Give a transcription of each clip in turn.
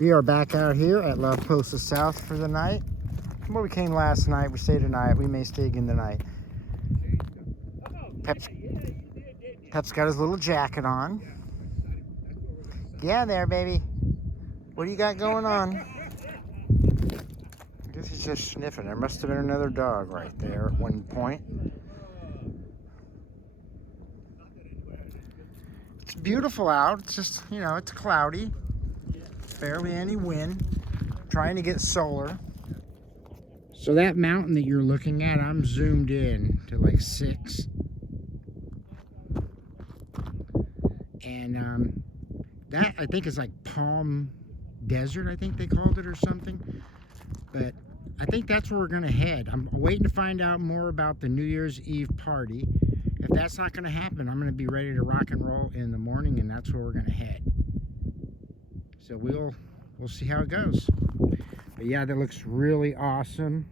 We are back out here at La Posa South for the night. Where we came last night, we stayed tonight. We may stay again tonight. Pep's got his little jacket on. Yeah, there, baby. What do you got going on? I guess he's just sniffing. There must have been another dog right there at one point. It's beautiful out. It's just, you know, it's cloudy. Barely any wind. Trying to get solar. So that mountain that you're looking at, I'm zoomed in to like 6. And that I think is like Palm Desert, I think they called it or something. But I think that's where we're gonna head. I'm waiting to find out more about the New Year's Eve party. If that's not gonna happen, I'm gonna be ready to rock and roll in the morning, and that's where we're gonna head. So we'll see how it goes. But yeah, that looks really awesome.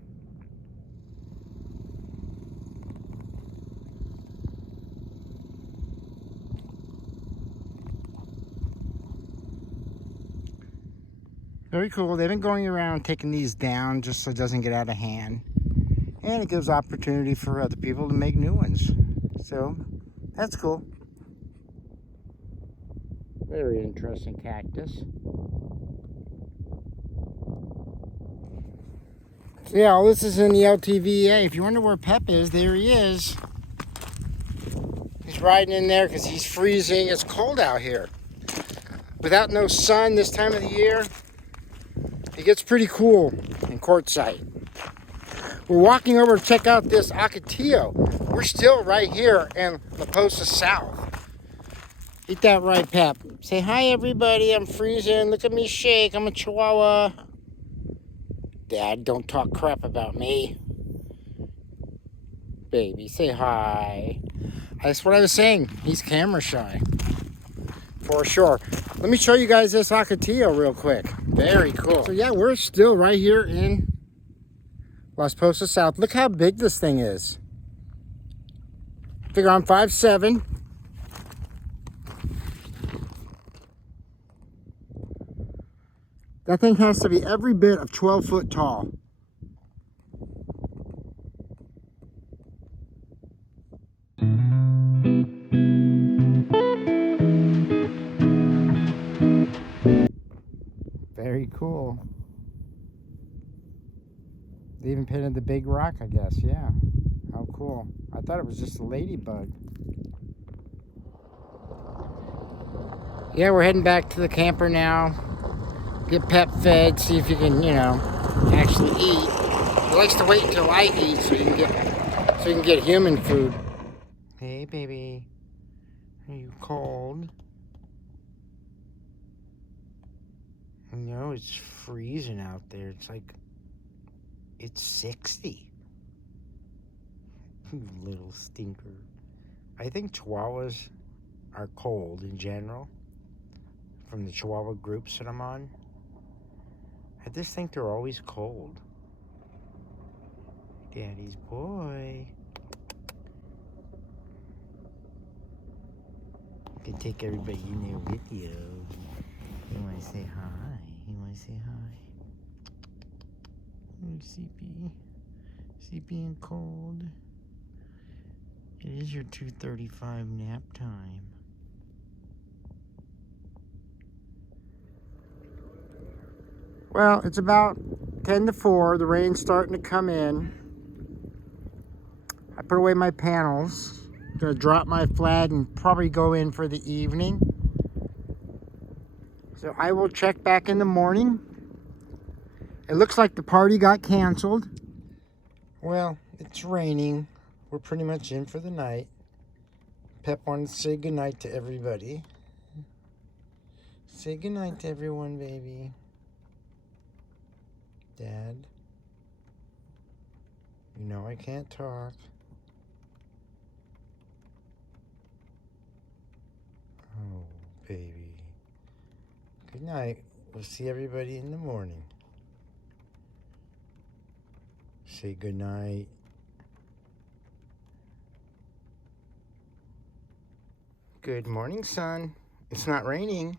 Very cool. They've been going around taking these down just so it doesn't get out of hand. And it gives opportunity for other people to make new ones. So that's cool. Very interesting cactus. So yeah, all this is in the LTVA. If you wonder where Pep is, there he is. He's riding in there because he's freezing. It's cold out here. Without no sun this time of the year, it gets pretty cool in Quartzsite. We're walking over to check out this Ocotillo. We're still right here in La Posa South. Eat that right, Pep. Say hi, everybody. I'm freezing. Look at me shake. I'm a Chihuahua. Dad, don't talk crap about me. Baby, say hi. That's what I was saying. He's camera shy. For sure. Let me show you guys this Ocotillo real quick. Very cool. So yeah, we're still right here in Las Posa South. Look how big this thing is. Figure I'm 5'7". That thing has to be every bit of 12 foot tall. Very cool. They even painted the big rock, I guess. Yeah. How cool. I thought it was just a ladybug. Yeah, we're heading back to the camper now. Get Pep fed, see if you can, you know, actually eat. He likes to wait until I eat so you can get human food. Hey, baby. Are you cold? No, it's freezing out there. It's 60. You little stinker. I think Chihuahuas are cold in general. From the Chihuahua groups that I'm on. I just think they're always cold. Daddy's boy. You can take everybody in there with you. You want to say hi? You want to say hi? Oh, CP. CP and cold. It is your 2:35 nap time. Well, it's about 10 to 4. The rain's starting to come in. I put away my panels. I'm gonna drop my flag and probably go in for the evening. So I will check back in the morning. It looks like the party got canceled. Well, it's raining. We're pretty much in for the night. Pep wanted to say goodnight to everybody. Say goodnight to everyone, baby. Dad, you know I can't talk. Oh, baby. Good night. We'll see everybody in the morning. Say good night. Good morning, son. It's not raining.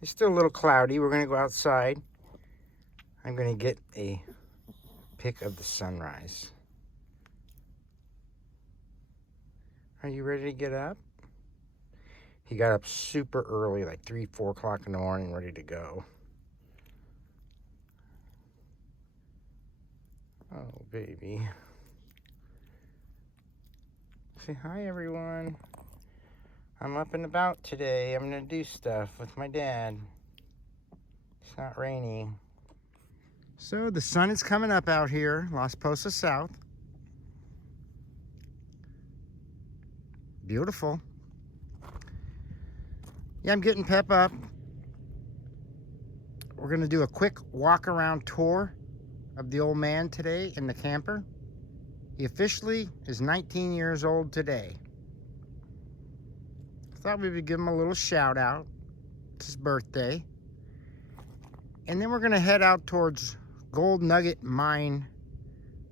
It's still a little cloudy. We're going to go outside. I'm going to get a pic of the sunrise. Are you ready to get up? He got up super early, like 3, 4 o'clock in the morning, ready to go. Oh, baby. Say hi, everyone. I'm up and about today. I'm going to do stuff with my dad. It's not raining. So the sun is coming up out here, Las Posa South. Beautiful. Yeah, I'm getting Pep up. We're going to do a quick walk around tour of the old man today in the camper. He officially is 19 years old today. I thought we would give him a little shout out. It's his birthday. And then we're going to head out towards Gold Nugget Mine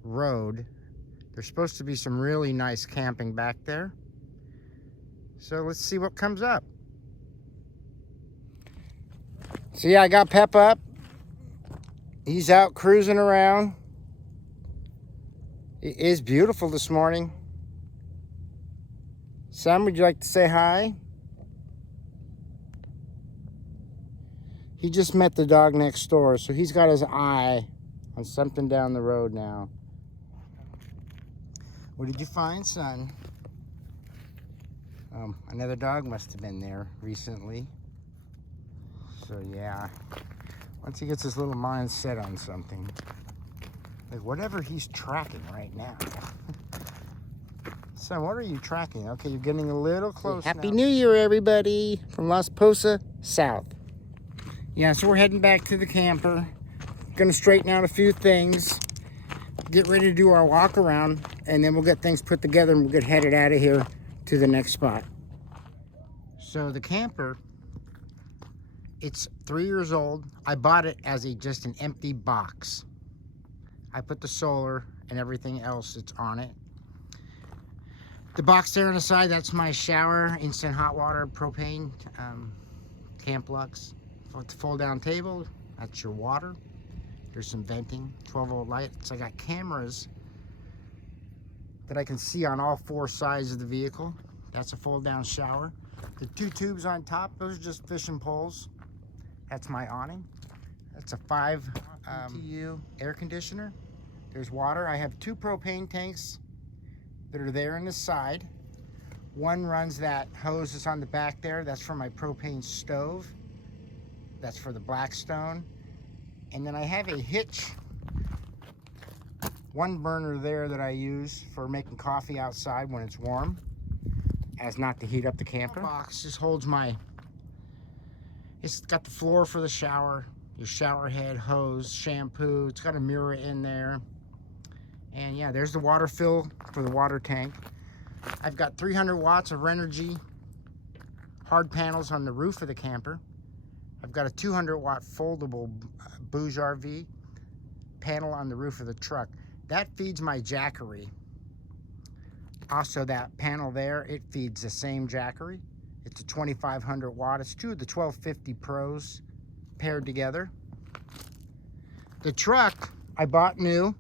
Road. There's supposed to be some really nice camping back there. So let's see what comes up. So yeah, I got Pep up. He's out cruising around. It is beautiful this morning. Sam, would you like to say hi? He just met the dog next door, so he's got his eye on something down the road now. What did you find, son? Another dog must have been there recently. So yeah, once he gets his little mind set on something, like whatever he's tracking right now. So what are you tracking? Okay, you're getting a little close. Happy New Year, everybody, from Las Posa South. Yeah, so we're heading back to the camper. Gonna straighten out a few things, get ready to do our walk around, and then we'll get things put together and we'll get headed out of here to the next spot. So the camper, it's 3 years old. I bought it as just an empty box. I put the solar and everything else that's on it. The box there on the side, that's my shower, instant hot water, propane, Camp Lux. For the fold down table, that's your water. There's some venting, 12-volt lights. I got cameras that I can see on all 4 sides of the vehicle. That's a fold down shower. The 2 tubes on top, those are just fishing poles. That's my awning. That's a 5 BTU air conditioner. There's water. I have 2 propane tanks that are there on the side. One runs that hose that's on the back there. That's for my propane stove. That's for the Blackstone. And then I have a hitch, 1 burner there that I use for making coffee outside when it's warm, as not to heat up the camper. The box just holds it's got the floor for the shower, your shower head, hose, shampoo. It's got a mirror in there. And yeah, there's the water fill for the water tank. I've got 300 watts of Renogy hard panels on the roof of the camper. I've got a 200 watt foldable Bouge RV panel on the roof of the truck. That feeds my Jackery. Also, that panel there, it feeds the same Jackery. It's a 2500 watt. It's 2 of the 1250 Pros paired together. The truck I bought new.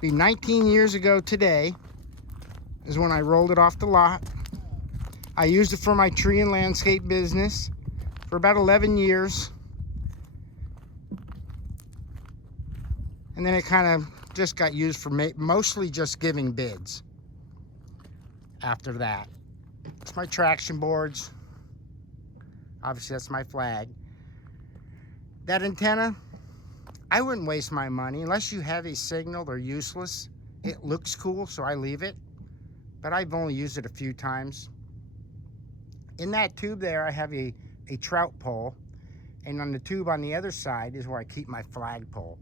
Be 19 years ago today is when I rolled it off the lot. I used it for my tree and landscape business for about 11 years. And then it kind of just got used for mostly just giving bids after that. It's my traction boards. Obviously, that's my flag. That antenna, I wouldn't waste my money. Unless you have a signal, they're useless. It looks cool, so I leave it. But I've only used it a few times. In that tube there, I have a trout pole. And on the tube on the other side is where I keep my flagpole.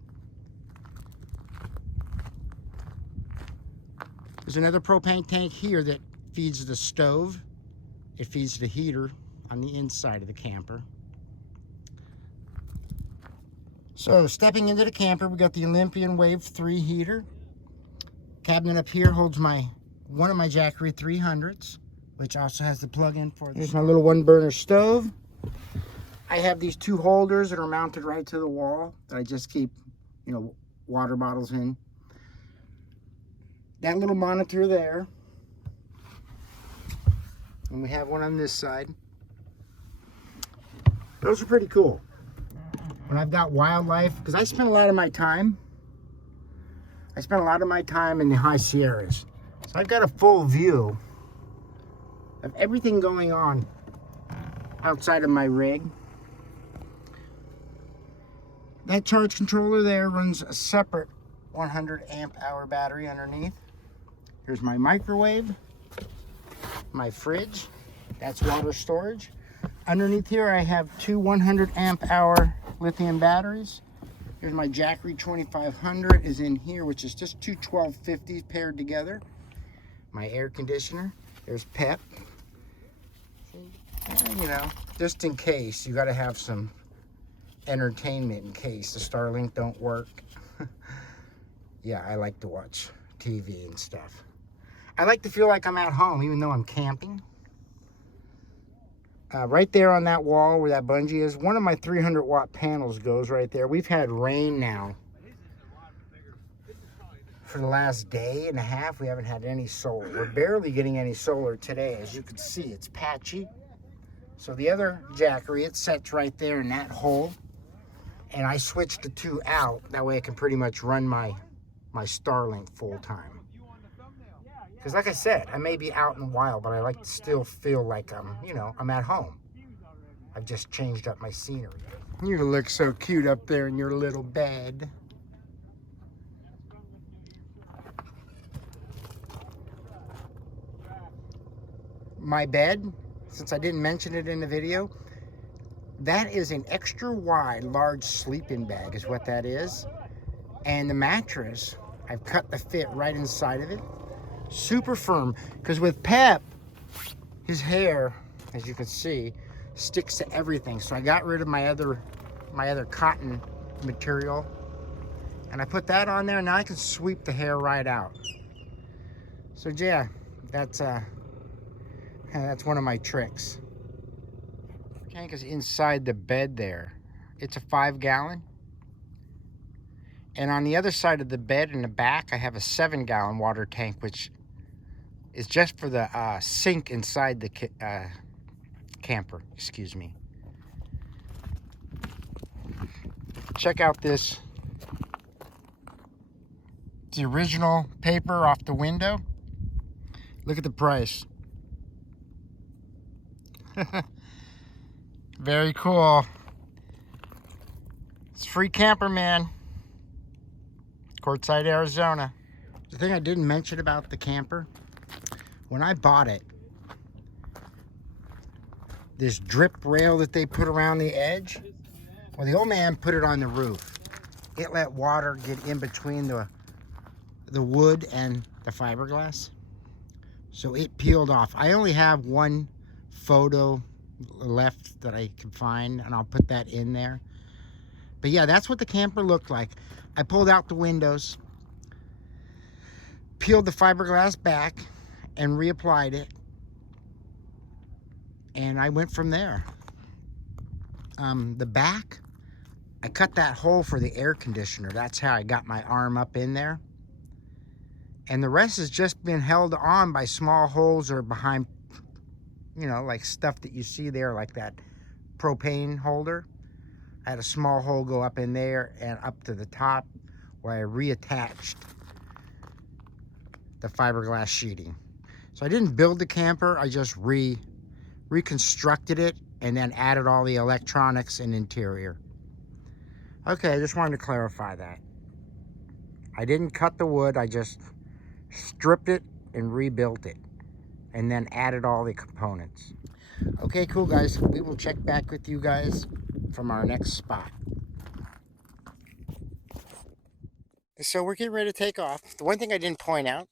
There's another propane tank here that feeds the stove. It feeds the heater on the inside of the camper. So stepping into the camper, we got the Olympian Wave 3 heater. Cabinet up here holds one of my Jackery 300s which also has the plug-in for this. Here's my little one-burner stove. I have these two holders that are mounted right to the wall that I just keep, you know, water bottles in. That little monitor there. And we have one on this side. Those are pretty cool. When I've got wildlife, because I spend a lot of my time in the high Sierras. So I've got a full view of everything going on outside of my rig. That charge controller there runs a separate 100 amp hour battery underneath. Here's my microwave, my fridge, that's water storage. Underneath here I have two 100 amp hour lithium batteries. Here's my Jackery 2500 is in here, which is just two 1250s paired together. My air conditioner, there's PEP. And, you know, just in case, you gotta have some entertainment in case the Starlink don't work. Yeah, I like to watch TV and stuff. I like to feel like I'm at home, even though I'm camping. Right there on that wall where that bungee is, one of my 300 watt panels goes right there. We've had rain now for the last day and a half. We haven't had any solar. We're barely getting any solar today. As you can see, it's patchy. So the other Jackery, it sets right there in that hole. And I switched the two out. That way I can pretty much run my Starlink full time. Because like I said, I may be out in the wild, but I like to still feel like I'm at home. I've just changed up my scenery. You look so cute up there in your little bed. My bed, since I didn't mention it in the video, that is an extra wide, large sleeping bag is what that is. And the mattress, I've cut the fit right inside of it. Super firm, because with Pep, his hair, as you can see, sticks to everything. So I got rid of my other cotton material, and I put that on there. Now I can sweep the hair right out. So yeah, that's one of my tricks. Okay, because inside the bed there, it's a 5-gallon. And on the other side of the bed in the back, I have a 7-gallon water tank, which is just for the sink inside the camper, excuse me. Check out this. The original paper off the window. Look at the price. Very cool. It's free camper, man. Quartzsite, Arizona. The thing I didn't mention about the camper, when I bought it, this drip rail that they put around the edge, well, the old man put it on the roof. It let water get in between the wood and the fiberglass, so it peeled off. I only have one photo left that I can find, and I'll put that in there. But yeah, that's what the camper looked like. I pulled out the windows, peeled the fiberglass back, and reapplied it, and I went from there. The back, I cut that hole for the air conditioner. That's how I got my arm up in there. And the rest has just been held on by small holes or behind, you know, like stuff that you see there, like that propane holder. I had a small hole go up in there and up to the top where I reattached the fiberglass sheeting. So I didn't build the camper, I just reconstructed it and then added all the electronics and interior. Okay, I just wanted to clarify that. I didn't cut the wood, I just stripped it and rebuilt it, and then added all the components. Okay, cool guys, we will check back with you guys from our next spot. So we're getting ready to take off. The one thing I didn't point out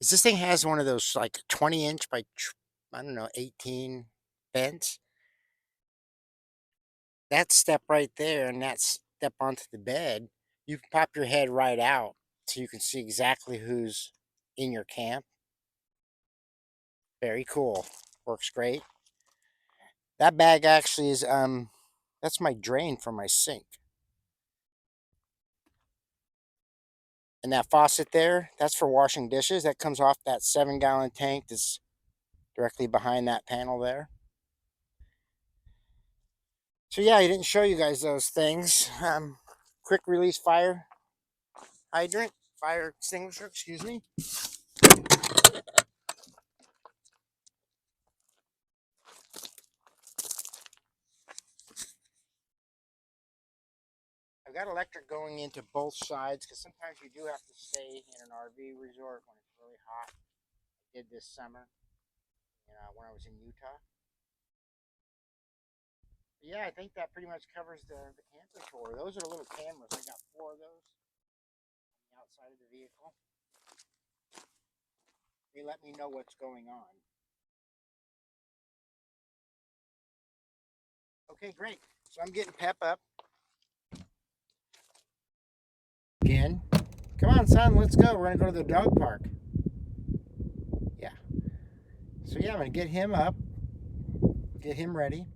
is this thing has one of those like 20-inch by, I don't know, 18 vents. That step right there and that step onto the bed, you can pop your head right out so you can see exactly who's in your camp. Very cool. Works great. That bag actually is that's my drain from my sink. And that faucet there, that's for washing dishes. That comes off that 7-gallon tank that's directly behind that panel there. So yeah, I didn't show you guys those things. Quick release fire hydrant, fire extinguisher, excuse me. I've got electric going into both sides because sometimes you do have to stay in an RV resort when it's really hot. I did this summer, when I was in Utah. But yeah, I think that pretty much covers the camper tour. Those are little cameras. I got 4 of those on the outside of the vehicle. They let me know what's going on. Okay, great. So I'm getting Pep up again. Come on, son, let's go. We're gonna go to the dog park. Yeah. So yeah, I'm gonna get him up, get him ready.